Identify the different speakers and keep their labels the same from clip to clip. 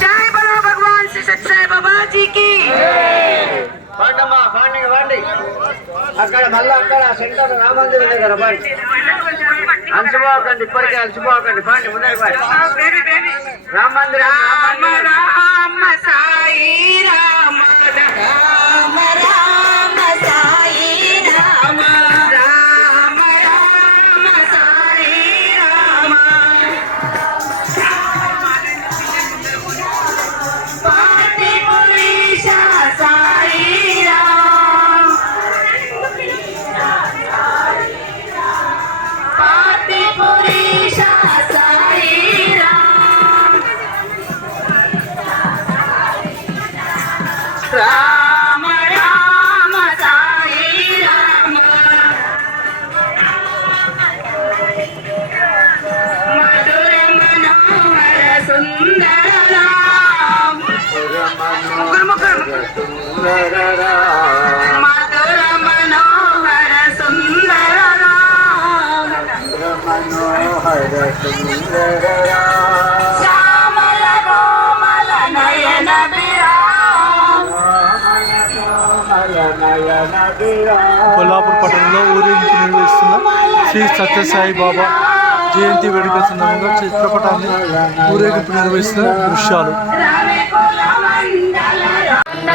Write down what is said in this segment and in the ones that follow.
Speaker 1: జై బలో భగవాన్ శ్రీ సత్యసాయి బాబాజీకి
Speaker 2: అక్కడ మళ్ళీ అక్కడ సెంటర్ రామందిరం దగ్గర పండి అలసిపోకండి ఇప్పటికే అలసిపోకండి. పండి ముందర రామ మందిరం
Speaker 1: రామ సాయి
Speaker 3: కొల్లాపూర్ పట్టణంలో ఊరేగింపు నిర్వహిస్తున్న శ్రీ సత్యసాయి బాబా జయంతి వేడుక సందర్భంగా చిత్రపటాన్ని ఊరేగింపు నిర్వహిస్తున్న దృశ్యాలు.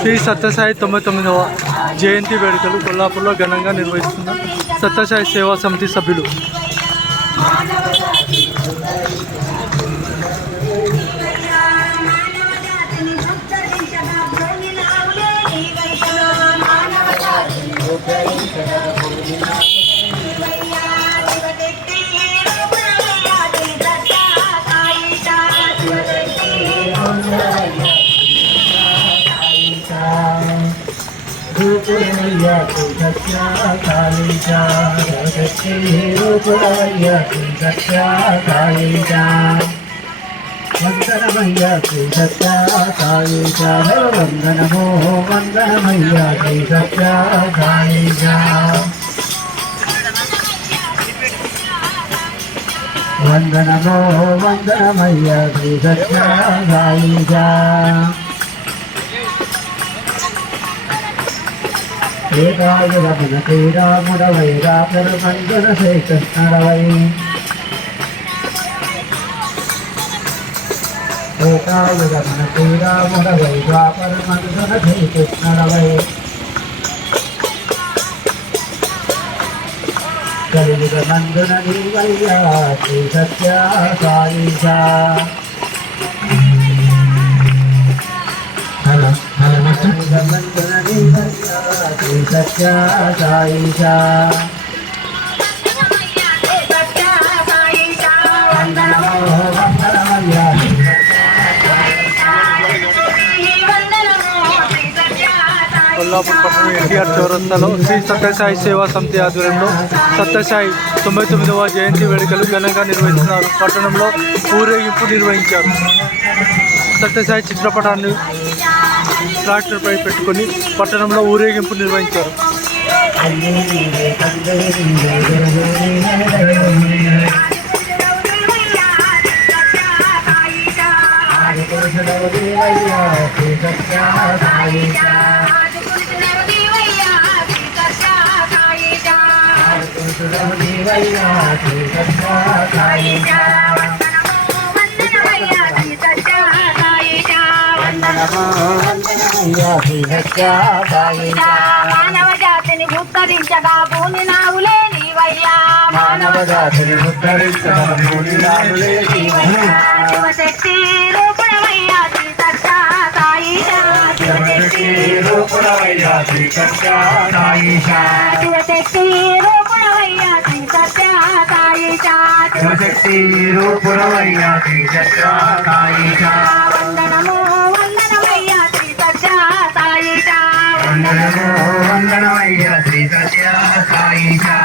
Speaker 3: శ్రీ సత్యసాయి తొంభై తొమ్మిదవ జయంతి వేడుకలు కొల్లాపూర్లో ఘనంగా నిర్వహిస్తున్న సత్యసాయి సేవా సమితి సభ్యులు.
Speaker 4: వందనమయ్య శ్రీ సత్య వందనమో వందనమయ్య శ్రీ సత్య వందనమో వందనమయ్య శ్రీ సత్య సాయిజ ఏకాయురమన శ్రీరాముడవై రాముడు శ్రీకృష్ణుడవై ఏకాయురమన శ్రీరాముడవై ద్వాపర మందున శ్రీకృష్ణుడవై కలియుగ మందున నీవయ్యా శ్రీ సత్యా సాయిషా
Speaker 3: కొల్లాపూర్ పట్టణం ఎన్టీఆర్ చౌరస్తాలో శ్రీ సత్యసాయి సేవా సమితి ఆధ్వర్యంలో సత్యసాయి తొంభై తొమ్మిదవ జయంతి వేడుకలు ఘనంగా నిర్వహిస్తున్నారు. పట్టణంలో ఊరేగింపు నిర్వహించారు. సత్యసాయి చిత్రపటాన్ని ట్రాక్టర్పై పెట్టుకొని పట్టణంలో ఊరేగింపు నిర్వహించారు
Speaker 5: మానవ జాతిని ఉద్ధరించగా భూమి నావులే నీ
Speaker 1: శివయ్యా
Speaker 4: మానవదాసుని ఉద్ధరించమని శివయ్యా
Speaker 1: శివశక్తి రూపుడవయ్యా శ్రీ సత్య సాయిషా.
Speaker 4: శివశక్తి రూపుడవయ్యా శ్రీ సత్య సాయిషా.
Speaker 1: శివశక్తి రూపుడవయ్యా శ్రీ సత్య సాయిషా.
Speaker 4: శివశక్తి రూపుడవయ్యా
Speaker 1: శ్రీ సత్య సాయిషా.
Speaker 4: వందనము వందనమయ్య శ్రీ సత్య సాయిషా